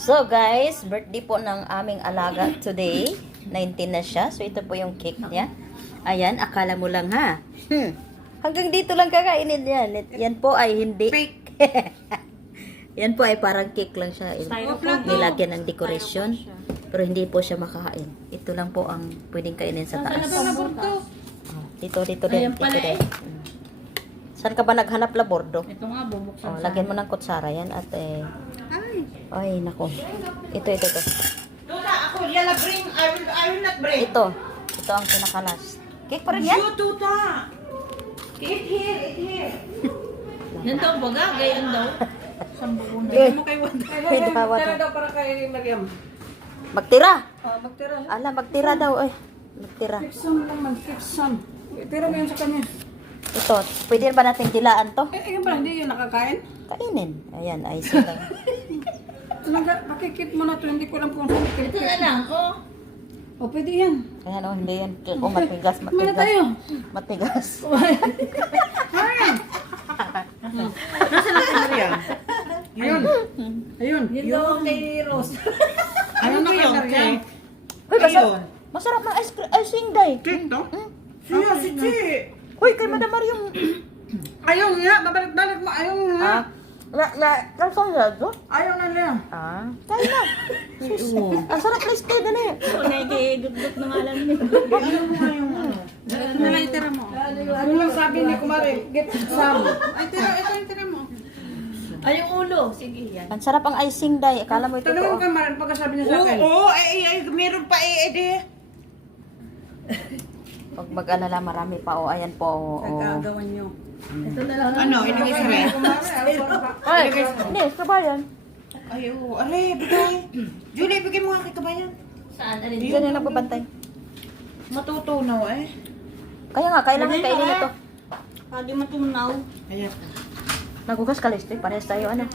So guys, birthday po ng aming alaga today. 19 na siya. So ito po yung cake niya. Ayan, akala mo lang ha. Hanggang dito lang kakainin yan. Yan po ay hindi. Yan po ay parang cake lang siya. Nilagyan ng decoration. Pero hindi po siya makakain. Ito lang po ang pwedeng kainin sa taas. Dito din. Ayan Dito pala din. Saan ka ba naghanap labordo? Ito nga, bubuksan Oh, lagyan mo ng kutsara yan at ay, nako. Ito. Tuta, ako, yala bring, I will not bring. Ito ang pinakalas. Cake pa rin yan? You, Tuta. Eat here. Yan daw, baga, gayan daw. Sambuon. Good. Mo kay Wanda. Tara daw para kay Mariam. Magtira. Magtira. Ala, magtira daw. Ay, magtira. Some naman, some. Tira mo yun sa kanya. Ito, pwede ba natin dilaan to? Ayun ba, hindi yun nakakain? Kainin. Ayan, ay sila. Makikit mo na to, hindi ko alam kung saan Ito na lang ko. O, pwede yan. Ayan, oh, hindi yan. Oh, matigas. Kumana tayo. Matigas. Nasaan natin Mariam? Ayun. Yun daw ang kay Rose. Ano na kay Mariam? Uy, masarap ng icing day. Cake to? Siya, si Chi. Uy, kay Madam Mariam. Ayaw nga, babalik-balik mo. Ayaw nga. Lasang yado? Ayaw na niya. Kaya na. Ang sarap na stay na eh. Ako na ikigudot ng alam niya. Ayaw mo nga yung ano. Ito na lang itira mo. Ano lang sabi ni Kumari, get some. Ay, ito yung tira mo. Ay, yung ulo. Sige, yan. Ang sarap ang icing day. Akala mo ito Tanungin to. ka Maran, pagkasabi niya sa akin. Oo, meron pa edi. Pag mag-alala, marami pa. O, ayan po. Nagagawan niyo. Ito na lang. Ano, ilagay sa rin? Ay, hindi, kabayan. Ayaw, aray, bigay. Julie, bigay mo nga kay kabayan. Saan? Alin? Diyan yung nagbabantay. Matutunaw eh. Kaya nga, kailangan kainin na to. Pwede matunaw. Ayan. Nagugas ka, Listoy. Parehas tayo, ano?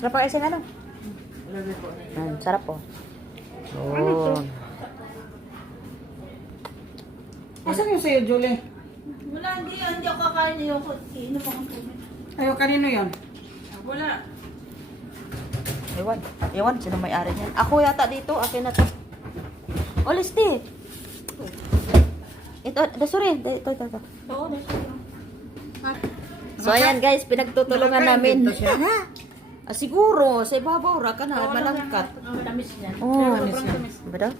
Sarap ang icing, ano? Sarap po. Oh. Asan yung sa'yo, Julie? Wala, hindi ako kakain niyo. Inom ako ng tubig. Ayaw, kanino yun? Wala. Ewan, sino may-ari niyan? Ako yata dito, akin na to. Oh, Listoy. Ito, sorry. Ito. Oo, nasa yun. So, ayan guys, pinagtutulungan namin. Siguro, sa ibabaw, ka na, malangkat. Ang tamis niya. Oh, ba daw?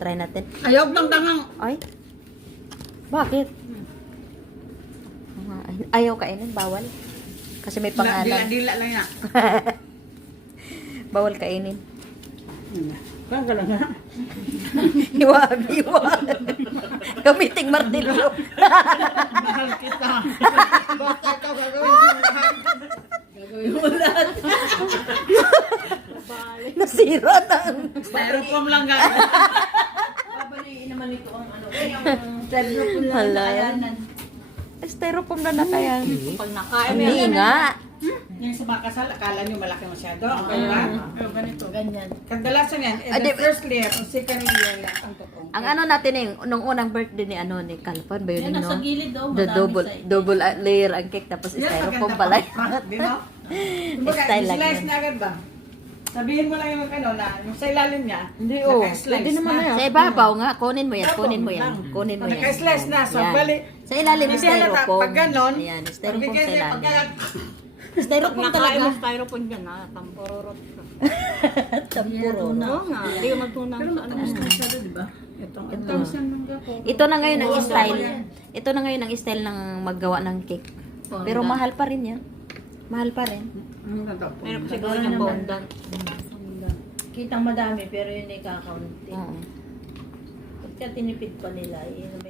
Try natin. Ayaw lang tangang. Ay? Bakit? Ayaw kainin, bawal. Kasi may pangalan. Dila lang yan. Bawal kainin. Kaya ka lang ha? Iwag. Gamiting martilyo. Mahal kita. Basta ikaw gagawin ko lahat. Gagawin mo lahat. Nasira na. Styrofoam lang gagawin. Babaliin naman ito ang ano. Yung styrofoam lang Hala. nakayanan. Styrofoam na kaya. Pag nakain mo Hindi yan. nga. Yung sa mga kasal, akala nyo malaki masyado. Okay ba? Ganito. Ganyan. Kadalasan yan, the first layer, o second layer lang ang totoo. Ang ano natin eh, nung unang birthday ni ni Calpan, ba yun Yan, nasa no? gilid daw. The double layer ang cake tapos styrofoam pala. Di ba? Kumbaga, Style lang slice yun. na agad ba? Sabihin mo lang yung ano na, yung sa ilalim niya, Hindi naka-slice na. Sa ibabaw nga, kunin mo yan. Kunin mo yan. Naka-slice na, so Yan. bali. Sa ilalim ng Hindi halata, styrofoam. pag ganon, Ayan, styrofoam pagbigay sa niya, ilalim. Styrofoam talaga. styrofoam dyan ha. Tampororot ka. Tampuro. Oo nga. Hindi ka magtunang sa ano. masyado, di ba? Ito isang mangga ko. Ito na ngayon ang style. Ito na ngayon ang style ng maggawa ng cake. Pero mahal pa rin yan. Mahal pa rin. Pero siguro yung bondan. Kitang madami pero yun ay kakaunti. Oo. Pagka tinipid pa nila, yun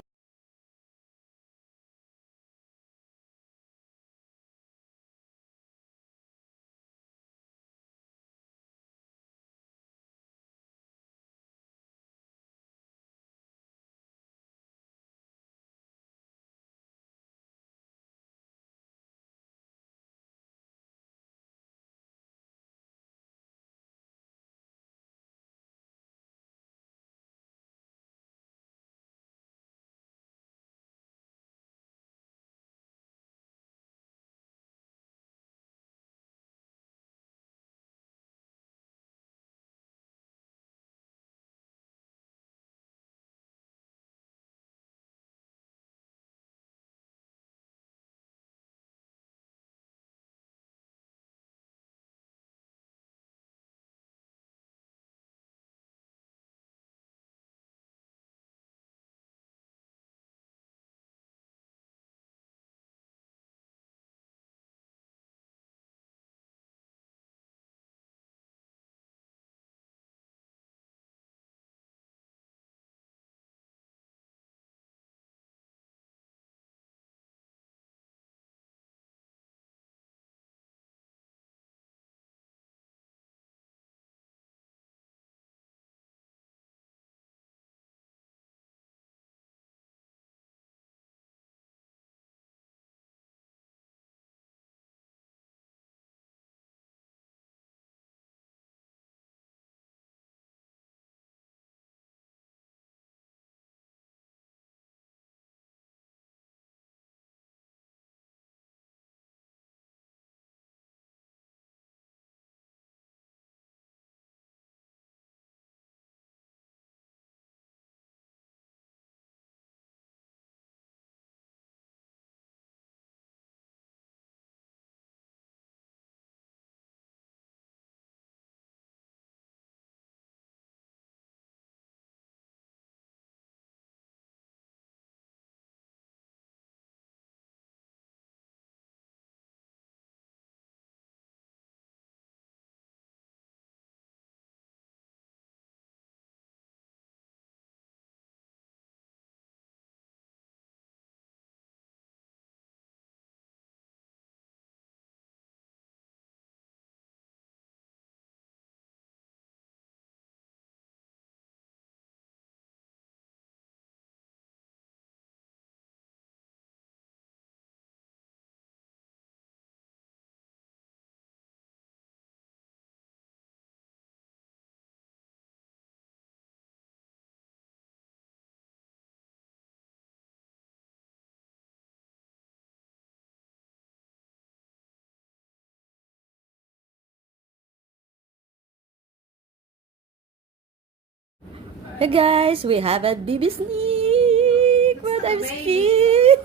Hey guys, we have a baby sneak. What I'm scared.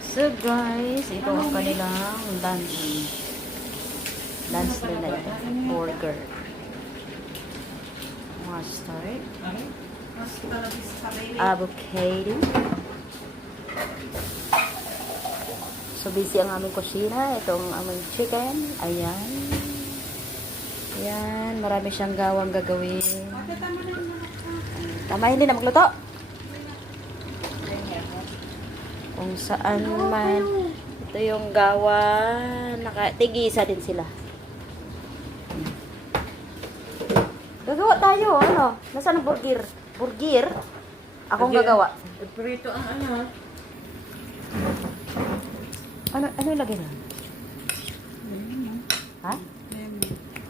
So guys, ito ang kanilang lunch. Lunch nila ito. Burger. Mustard. Avocado. So busy ang aming kusina. Ito ang aming chicken. Ayan. Ayan. Marami siyang gawang gagawin. Tama, hindi na magluto. Kung saan man. Ito yung gawa. Tigisa din sila. Gagawa tayo. Ano? Nasaan ang burger? Burger? Akong gagawa. Prito ang ano. Ano yung lagay na? Ha?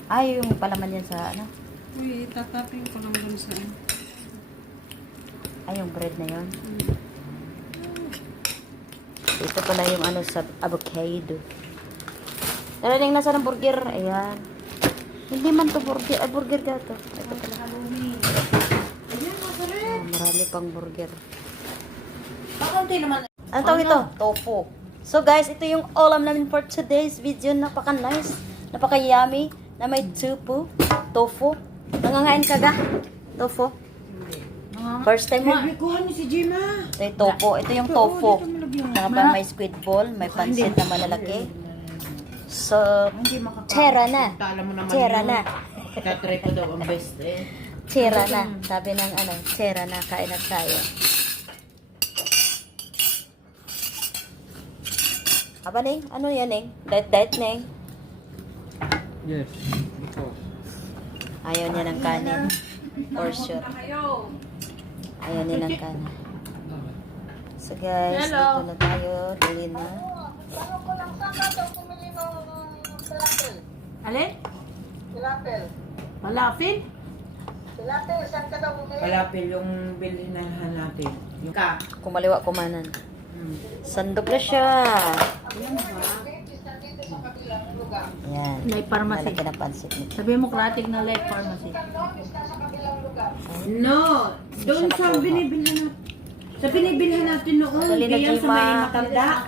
Ay, yung palaman yan sa ano? Uy, tatapin ko lang dun sa ano. Ay, yung bread na yon. Ito pala yung ano sa avocado. Tara rin nasa ng burger. Ayan. Hindi man to burger. Ay, burger ka to. Ito pala. Marami pang burger. Pakunti naman. Ano tawag ito? Tofu. So guys, ito yung ulam namin for today's video. Napaka-nice. Napaka-yummy. Na may tofu. Nangangain ka ga? Tofu. First time mo. Kuha ni si Gina. Ito yung tofu. Ito yung tofu. Saka may squid ball. May pansit na malalaki. So, tira na. Alam mo naman Tira yun. na. Katry ko daw ang best eh. Tira na. Sabi ng ano, tira na. Kain na tayo. Aba, Ning? Ano yan, Ning? Diet, Ning? Yes, because Ayaw niya ng kanin. For sure. Ayaw niya ng kanin. So guys, dito na tayo. Dili na. Alin? Falafel? Palapil yung bilhin na natin. Yung ka. Kumaliwa kumanan. Sandok na siya. Yan. Life pharmacy. Malaki na pansit nito. Sabi mo, kratig na life pharmacy. No, doon sa binibilhan natin. Sa binibilhan natin noon, Dali na, diyan sa Jima. may matanda.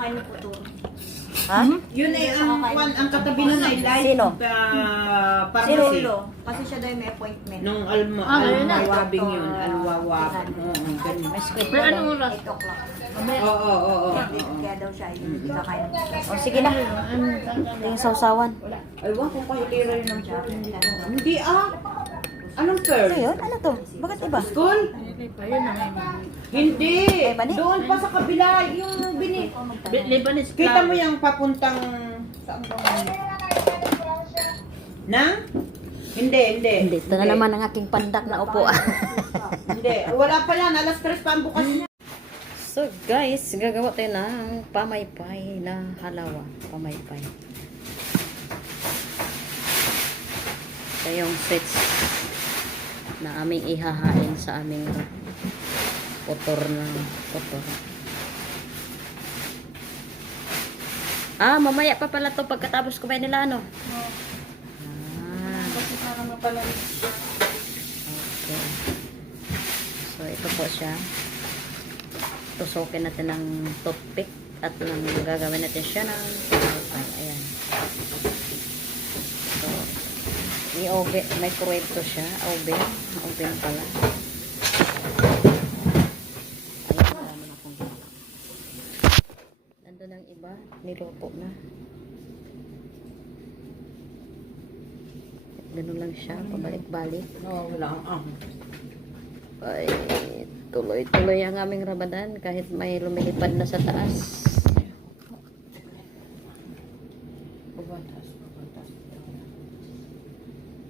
Ha? Yun ay ang katabi nun ay life. Sino? Pharmacy. Kasi siya daw may appointment. Nung yun na. alwawabing yun. Alwawabing. Oo, ganun. May squid Pero ball. anong oras? Oo. Kaya daw siya yung kakain. O sige na. Ito yung sausawan. Ay, wag ko kayo tira yun ng Hindi Anong first? Ano yun? Ano to? Bakit iba? School? Hindi. mani? Doon pa sa kabila, yung Lebanese Kita mo yung papuntang... Saan ba? Na? Hindi. Hindi. Ito na naman ang aking pandak na upo. Hindi. Wala pa yan. Alas 3 pa ang bukas niya. So guys, gagawa tayo ng pamaypay na halawa. Pamaypay. Ito yung sweets na aming ihahain sa aming potor ng potor. Mamaya pa pala to pagkatapos kumain nila, ano? Okay. So, ito po siya. Tusukin natin ng toothpick at gagawin natin siya ng ayan. So, i-oven, microwave to siya. Oven pala. Ayan, marami na akong ginawa. Nandun ang iba, niluto na. Ganun lang siya, pabalik-balik. Wala ang Ay, tuloy-tuloy ang aming Ramadan kahit may lumilipad na sa taas.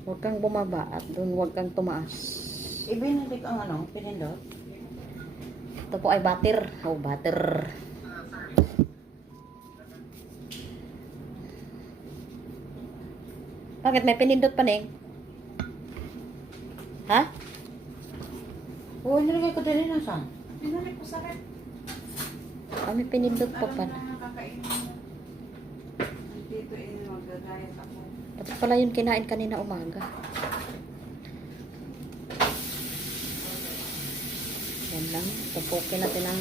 Huwag kang bumaba at doon huwag kang tumaas. Ibinalik ang pinindot. Ito po ay butter. Butter. Bakit may pinindot pa, Ning? Ha? Oo, nilagay ko din na saan? May pinindot pa pala. Ito pala yung kinain kanina umaga. Yan lang. Tupukin natin ang...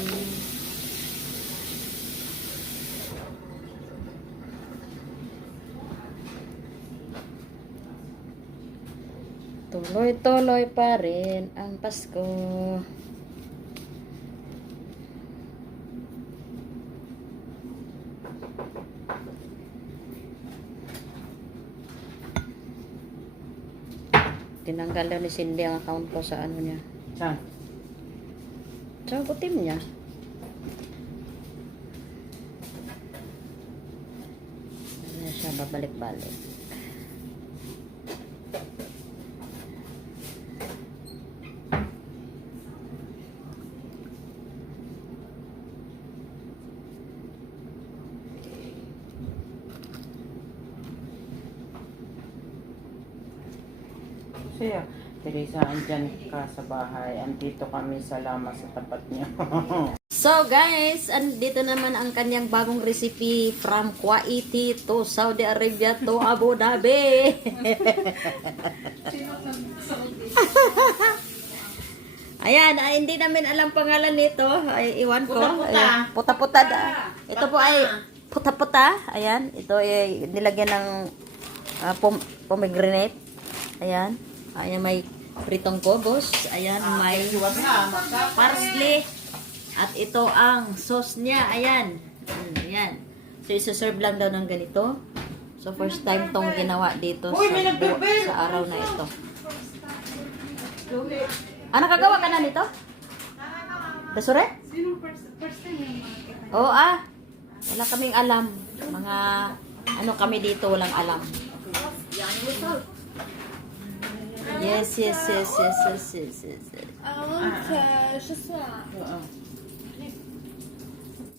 Tuloy-tuloy pa rin ang Pasko. Tinanggal daw ni Cindy ang account ko sa ano niya. Saan? Sa team niya. Ano na siya, babalik-balik. Siya. Teresa, andyan ka sa bahay. Andito kami, salamat sa tapat niyo. So guys, andito naman ang kanyang bagong recipe from Kuwaiti to Saudi Arabia to Abu Dhabi. Ayan, ay, hindi namin alam pangalan nito. Ay, iwan ko. Puta-puta. Ayan, puta-puta. Ito po ay puta-puta. Ayan, ito ay nilagyan ng pomegranate. Ayan. Ayan, may pritong kobos. Ayan, may parsley. At ito ang sauce niya. Ayan. Ayan. So, isa-serve lang daw ng ganito. So, first time tong ginawa dito sa araw na ito. Ah, nakagawa ka na nito? Basure? Sino first time yung makakita? Oo, wala kaming alam. Mga, ano kami dito, walang alam. Yes. Oo.